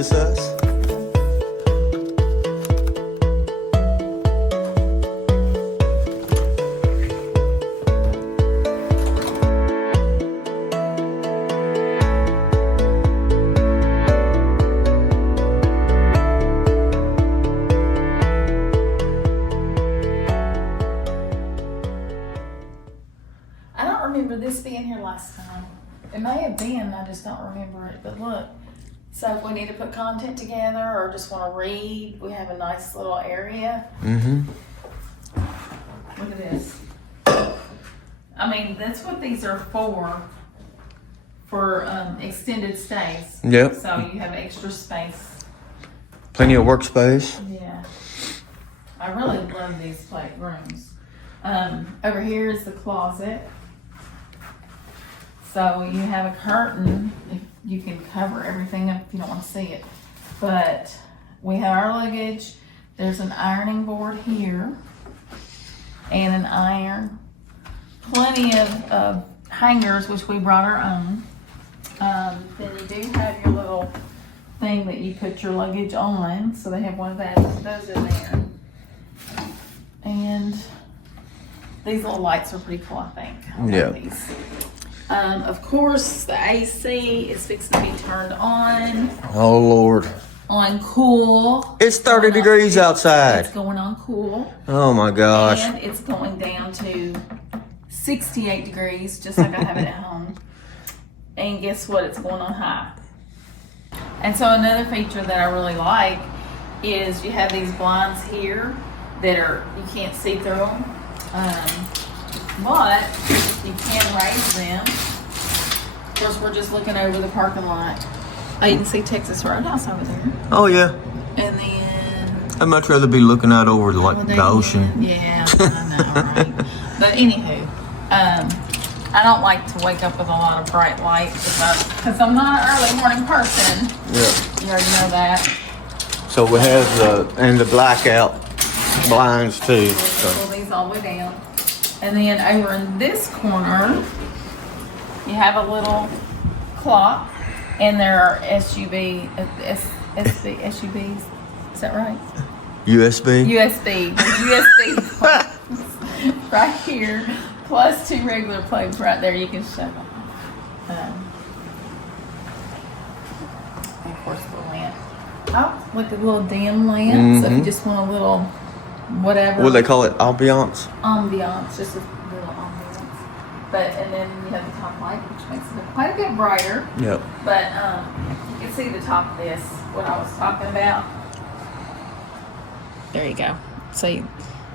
this us? I don't remember this being here last time. It may have been, I just don't remember it. But look, so if we need to put content together or just want to read, we have a nice little area. Mm-hmm. Look at this. I mean, that's what these are for extended stays. Yep. So you have extra space. Plenty of workspace. Yeah. I really love these plate rooms. Over here is the closet. So you have a curtain, if you can cover everything up if you don't want to see it. But we have our luggage. There's an ironing board here and an iron. Plenty of hangers, which we brought our own. Then you do have your little thing that you put your luggage on. So they have one of those in there. And these little lights are pretty cool, I think. I like these. Of course, the AC is fixing to be turned on. Oh, Lord. On cool. It's 30 degrees outside. It's going on cool. Oh, my gosh. And it's going down to 68 degrees, just like I have it at home. And guess what? It's going on high. And so another feature that I really like is you have these blinds here that you can't see through them. But you can raise them. Of course, we're just looking over the parking lot. Oh, you can see Texas Roadhouse over there. Oh, yeah. And then... I'd much rather be looking out over the ocean. Yeah, I know, right? But anywho, I don't like to wake up with a lot of bright light because I'm not an early morning person. Yeah. You already know that. So we have the blackout blinds too. So. Pull these all the way down. And then over in this corner, you have a little clock, and there are SUVs. Is that right? USB? USB. There's USB plugs right here, plus 2 regular plugs right there. You can shut them. And of course, the lamp. Oh, look at the little dim lamp. Mm-hmm. So if you just want a little whatever. What do they call it? Ambiance? Ambiance, just a little ambiance. And then you have the top light, which makes it quite a bit brighter. Yep. But you can see the top of this, what I was talking about. There you go. So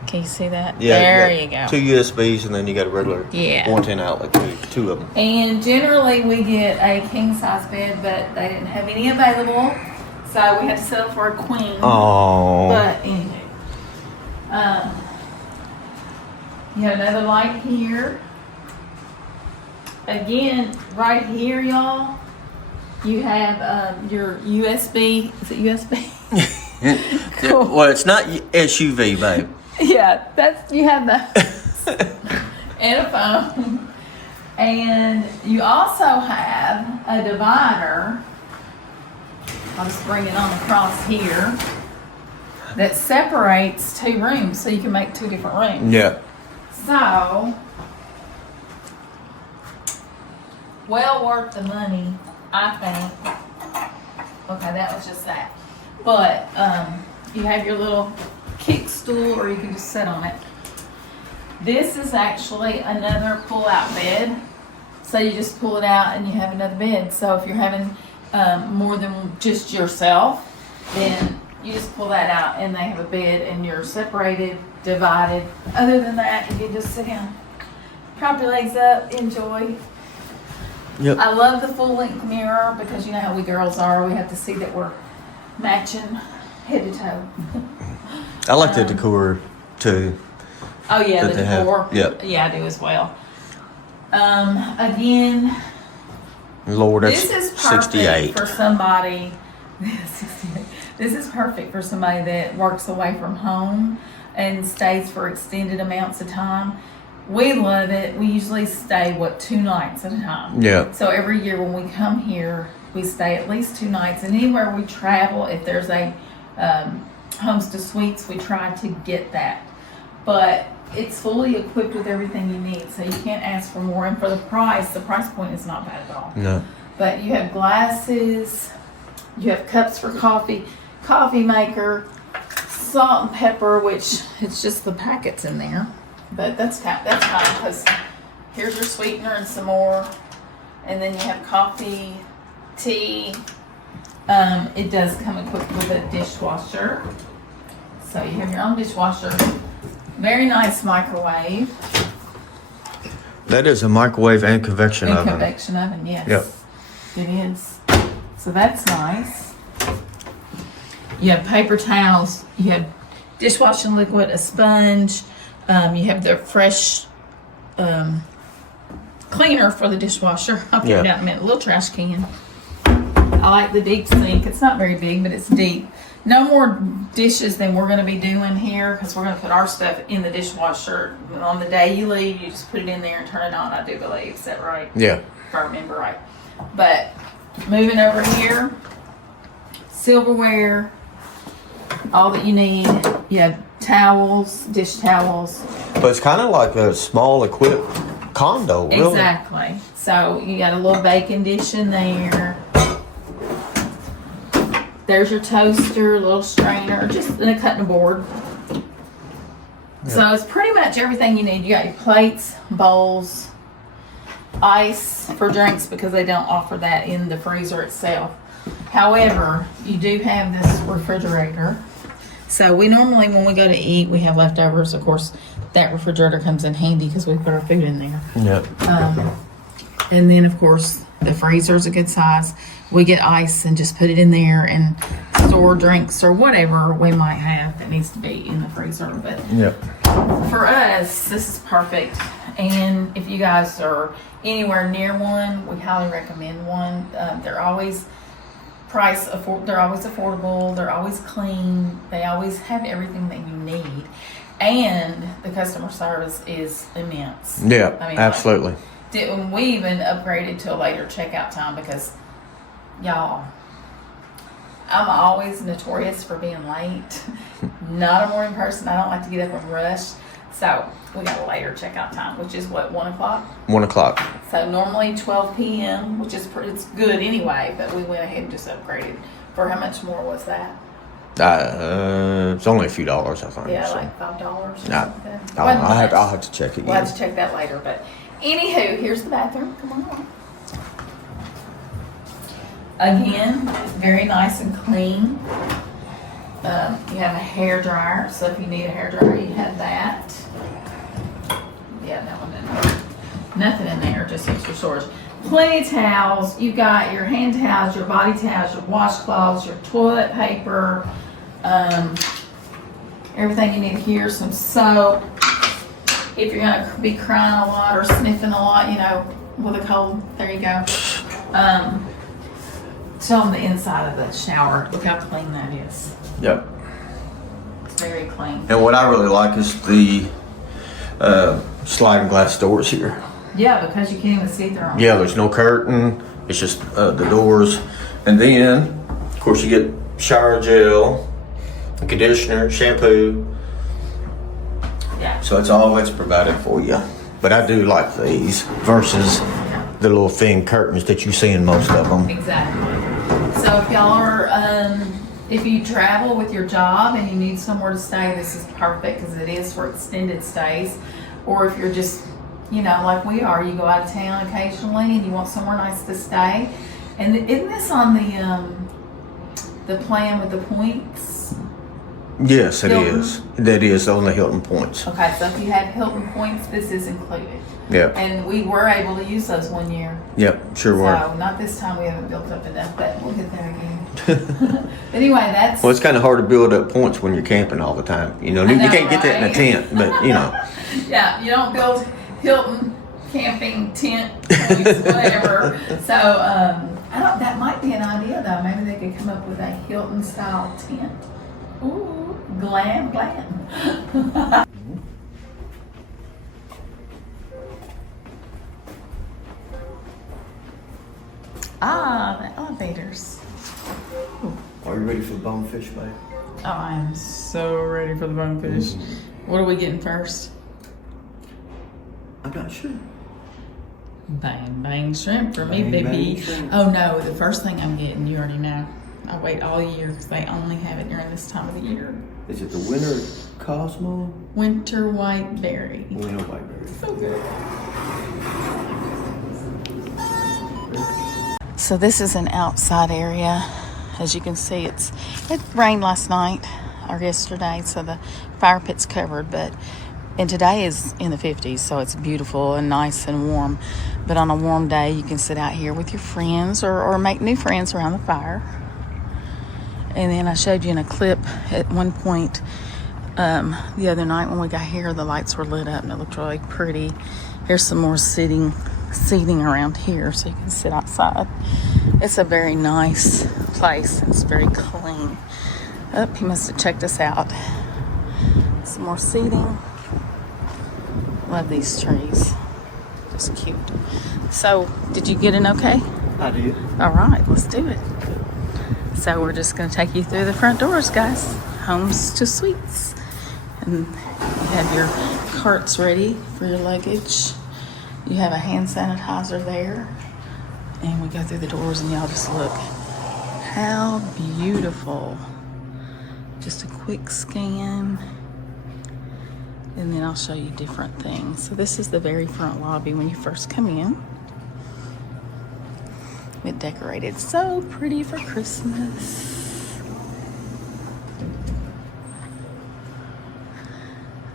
can you see that? Yeah. There you go. 2 USBs and then you got a regular 110 outlet too. 2 of them. And generally we get a king size bed, but they didn't have any available, so we had to settle for a queen. Oh. But anyway. You have another light here. Again, right here, y'all, you have your USB. Is it USB? Cool. Well, it's not SUV, babe. Yeah, you have that. And a phone. And you also have a divider. I'll just bring it on across here. That separates 2 rooms, so you can make 2 different rooms. Yeah. So, well worth the money, I think. Okay, that was just that. But you have your little kickstool, or you can just sit on it. This is actually another pull-out bed. So you just pull it out and you have another bed. So if you're having more than just yourself, then you just pull that out and they have a bed and you're separated, divided. Other than that, you can just sit down, prop your legs up, enjoy. Yep. I love the full length mirror because you know how we girls are. We have to see that we're matching head to toe. I like the decor too. Oh yeah, the that they have. decor. Yep. Yeah, I do as well. Again, Lord, that's this is perfect 68. for somebody. 68. This is perfect for somebody that works away from home and stays for extended amounts of time. We love it. We usually stay, 2 nights at a time. Yeah. So every year when we come here, we stay at least 2 nights. And anywhere we travel, if there's a Home2 Suites, we try to get that. But it's fully equipped with everything you need, so you can't ask for more. And for the price point is not bad at all. No. But you have glasses, you have cups for coffee, coffee maker, salt and pepper, which it's just the packets in there. But that's fine because here's your sweetener and some more. And then you have coffee, tea. It does come equipped with a dishwasher. So you have your own dishwasher. Very nice microwave. That is a microwave and convection oven. Convection oven, yes. Yep. It is. So that's nice. You have paper towels. You have dishwashing liquid, a sponge. You have the fresh cleaner for the dishwasher. I'll put it out in a minute. A little trash can. I like the deep sink. It's not very big, but it's deep. No more dishes than we're going to be doing here because we're going to put our stuff in the dishwasher. On the day you leave, you just put it in there and turn it on, I do believe. Is that right? Yeah. If I remember right. But moving over here, silverware, all that you need. You have towels, dish towels. But it's kind of like a small equipped condo, really. Exactly. So you got a little baking dish in there. There's your toaster, a little strainer, just in a cutting board. Yep. So it's pretty much everything you need. You got your plates, bowls, ice for drinks because they don't offer that in the freezer itself. However, you do have this refrigerator. So we normally, when we go to eat, we have leftovers. Of course, that refrigerator comes in handy because we put our food in there. Yep. And then, of course, the freezer is a good size. We get ice and just put it in there and store drinks or whatever we might have that needs to be in the freezer. But yep. For us, this is perfect. And if you guys are anywhere near one, we highly recommend one. They're always they're always affordable. They're always clean. They always have everything that you need. And the customer service is immense. Yeah, I mean, absolutely. We even upgraded to a later checkout time because, y'all, I'm always notorious for being late. Not a morning person. I don't like to get up and rush. So we got a later checkout time, which is what, 1 o'clock? 1 o'clock. So normally 12 p.m., which is it's good anyway, but we went ahead and just upgraded. For how much more was that? It's only a few dollars, I think. Yeah, so. like $5 or something. I'll have to check it again. We'll have to check that later, but anywho, here's the bathroom. Come on. Again, very nice and clean. You have a hair dryer, so if you need a hair dryer, you have that. Yeah, that one in there. Nothing in there, just extra storage. Plenty of towels. You've got your hand towels, your body towels, your washcloths, your toilet paper, everything you need here. Some soap. If you're going to be crying a lot or sniffing a lot, you know, with a cold, there you go. Show them the inside of the shower. Look how clean that is. Yep. It's very clean. And what I really like is the sliding glass doors here. Yeah, because you can't even see through them. Yeah, there's no curtain. It's just the doors. And then, of course, you get shower gel, conditioner, shampoo. Yeah. So it's all that's provided for you. But I do like these versus the little thin curtains that you see in most of them. Exactly. So if y'all are, if you travel with your job and you need somewhere to stay, this is perfect because it is for extended stays. Or if you're just, you know, like we are, you go out of town occasionally and you want somewhere nice to stay. And isn't this on the plan with the points? Yes, it Hilton? is. That is on the Hilton points. Okay, so if you have Hilton points, this is included. Yeah. And we were able to use those one year. Yep, sure were. So not this time, we haven't built up enough, but we'll get there again. Anyway, that's... Well, it's kind of hard to build up points when you're camping all the time. You know, you can't get that in a tent, but you know. Yeah, you don't build Hilton camping tent, whatever. So, that might be an idea though. Maybe they could come up with a Hilton style tent. Ooh, glam. Ah, the elevators. Are you ready for the bonefish, babe? Oh, I am so ready for the bonefish. What are we getting first? I'm not sure. Bang, bang shrimp for me, Bang, baby. bang shrimp. Oh no, the first thing I'm getting, you already know. I wait all year because they only have it during this time of the year. Is it the winter Cosmo? Winter white berry. Winter whiteberry. So good. So this is an outside area. As you can see, it rained last night or yesterday, so the fire pit's covered, and today is in the 50s, so it's beautiful and nice and warm. But on a warm day, you can sit out here with your friends or make new friends around the fire. And then I showed you in a clip at one point the other night when we got here, the lights were lit up and it looked really pretty. Here's some more seating around here so you can sit outside. It's a very nice place. It's very clean. Oh, he must have checked us out. Some more seating. Love these trees. Just cute. So, did you get in okay? I did. All right, let's do it. So we're just going to take you through the front doors, guys. Home2 Suites. And you have your carts ready for your luggage. You have a hand sanitizer there. And we go through the doors and y'all just look. How beautiful. Just a quick scan. And then I'll show you different things. So this is the very front lobby when you first come in. It decorated so pretty for Christmas.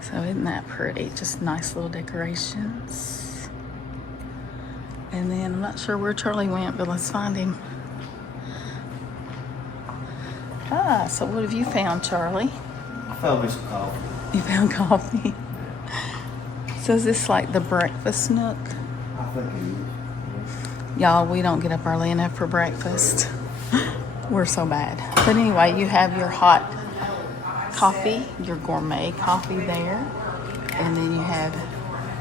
So isn't that pretty? Just nice little decorations. And then I'm not sure where Charlie went, but let's find him. Ah, so what have you found, Charlie? I found me some coffee. You found coffee. So is this like the breakfast nook? I think it is. Y'all, we don't get up early enough for breakfast. We're so bad. But anyway, you have your hot coffee, your gourmet coffee there. And then you have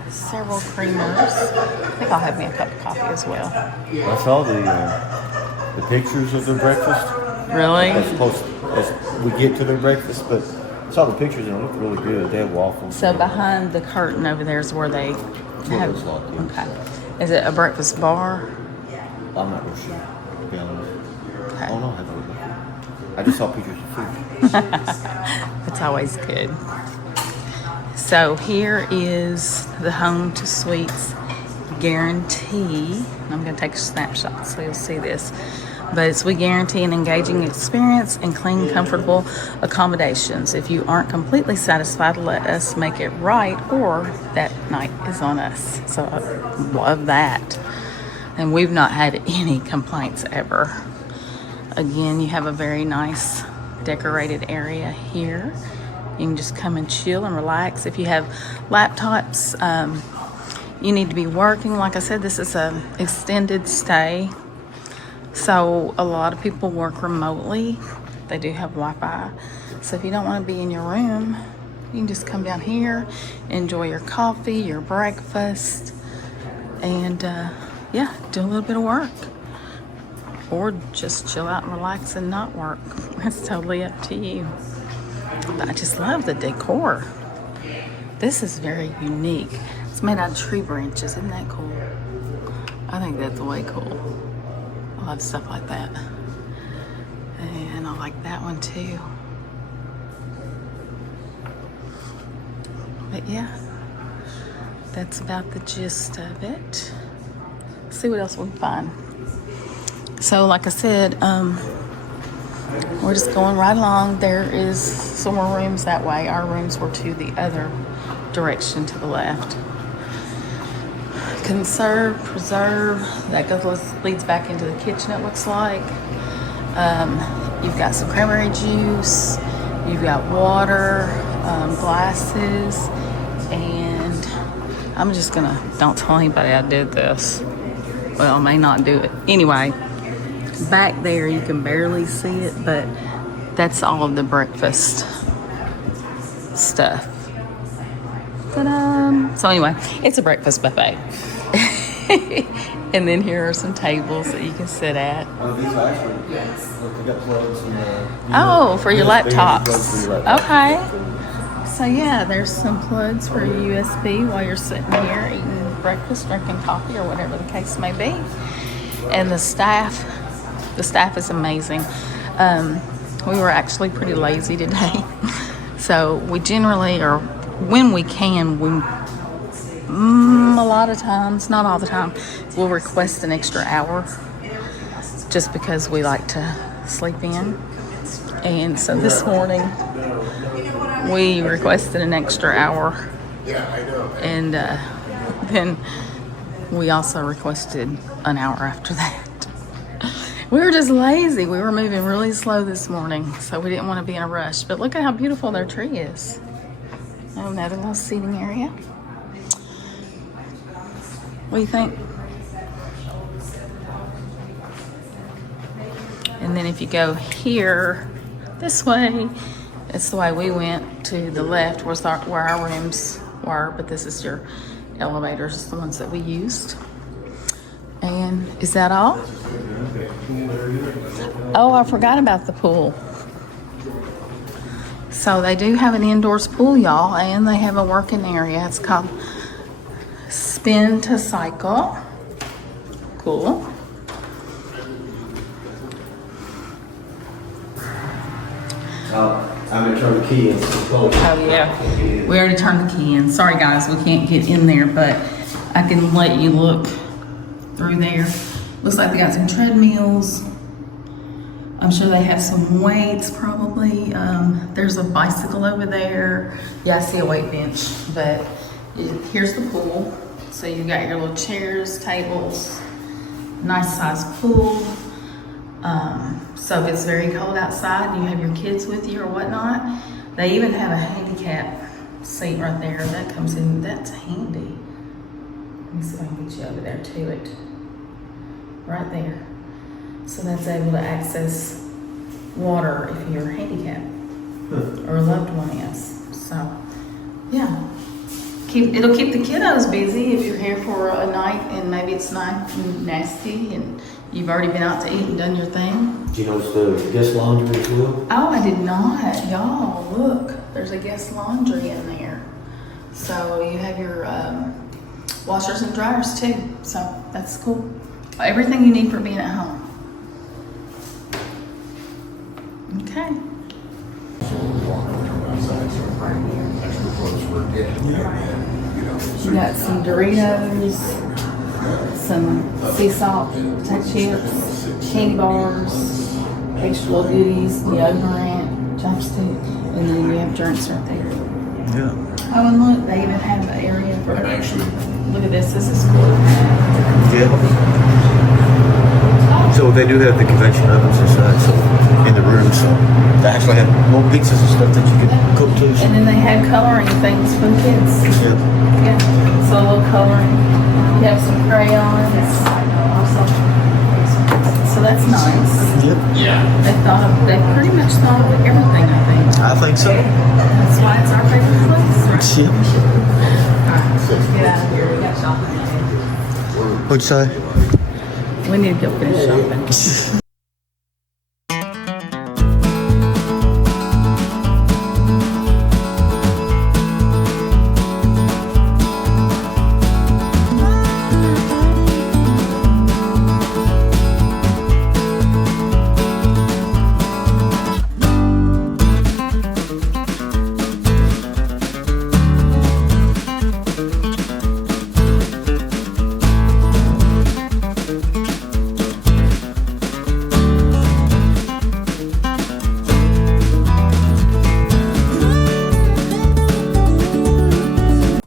several creamers. I think I'll have me a cup of coffee as well. I saw the pictures of their breakfast. Really? As close as we get to their breakfast, but I saw the pictures and it looked really good. They had waffles. So behind the curtain over there is where they have. Looks like, yeah. Okay. Is it a breakfast bar? I'm not real sure, to be honest. Okay. Oh no, I haven't looked at it. I just saw pictures of food. It's always good. So here is the Home2 Suites guarantee. I'm going to take a snapshot so you'll see this. But we guarantee an engaging experience and clean, comfortable accommodations. If you aren't completely satisfied, let us make it right, or that night is on us. So I love that. And we've not had any complaints ever. Again, you have a very nice decorated area here. You can just come and chill and relax. If you have laptops, you need to be working. Like I said, this is an extended stay. So a lot of people work remotely. They do have Wi-Fi. So if you don't want to be in your room, you can just come down here, enjoy your coffee, your breakfast, and yeah, do a little bit of work. Or just chill out and relax and not work. That's totally up to you. But I just love the decor. This is very unique. It's made out of tree branches. Isn't that cool? I think that's way cool. I love stuff like that. And I like that one too. But yeah, that's about the gist of it. Let's see what else we can find. So like I said, we're just going right along. There is some more rooms that way. Our rooms were to the other direction to the left. Conserve, preserve. That leads back into the kitchenette, looks like. You've got some cranberry juice. You've got water, glasses, and I'm just gonna, don't tell anybody I did this. Well, I may not do it. Anyway, back there you can barely see it, but that's all of the breakfast stuff. Ta-da! So anyway, it's a breakfast buffet. And then here are some tables that you can sit at. Oh, these are actually, look, they got plugs and, Oh, for your USB laptops. plugs for your laptop. Okay. So yeah, there's some plugs for your USB while you're sitting here eating breakfast, drinking coffee, or whatever the case may be. And the staff is amazing. We were actually pretty lazy today. So we generally, or when we can, a lot of times, not all the time, we'll request an extra hour just because we like to sleep in. And so this morning we requested an extra hour, and then we also requested an hour after that. We were just lazy. We were moving really slow this morning, so we didn't want to be in a rush. But look at how beautiful their tree is. Oh, another little seating area. What do you think? And then if you go here, this way, it's the way we went. To the left was where our rooms were, but this is your elevators, the ones that we used. And is that all? Oh, I forgot about the pool. So they do have an indoors pool, y'all, and they have a working area. It's called Spin to Cycle. Cool. I'm gonna turn the key in. Oh yeah, we already turned the key in. Sorry guys, we can't get in there, but I can let you look through there. Looks like they got some treadmills. I'm sure they have some weights probably. There's a bicycle over there. Yeah, I see a weight bench, but here's the pool. So you got your little chairs, tables, nice size pool. So if it's very cold outside and you have your kids with you or whatnot, they even have a handicap seat right there. That comes in, that's handy. Let me see if I can get you over there to it. Right there. So that's able to access water if you're handicapped or a loved one is. So, yeah. It'll keep the kiddos busy if you're here for a night and maybe it's nice and nasty and you've already been out to eat and done your thing. Do you notice the guest laundry as well? Oh, I did not. Y'all, look. There's a guest laundry in there. So you have your washers and dryers too. So that's cool. Everything you need for being at home. Okay. You got some Doritos, some sea salt chips, candy bars, extra little goodies, deodorant, chapstick, and then you have drinks right there. Yeah. Oh, and look, they even have an area for. Look at this. This is cool. Yeah. So they do have the convection ovens inside, so in the room, so they actually have little pizzas and stuff that you can cook too. So. And then they have coloring things for the kids. Yeah. Yeah. So a little coloring. You have some crayons. So that's nice. Yep. Yeah. They pretty much thought of everything, I think. I think so. That's why it's our favorite place. Right? Yep. Alright, let's get out of here. We got shopping to do. What'd you say? We need to go finish shopping.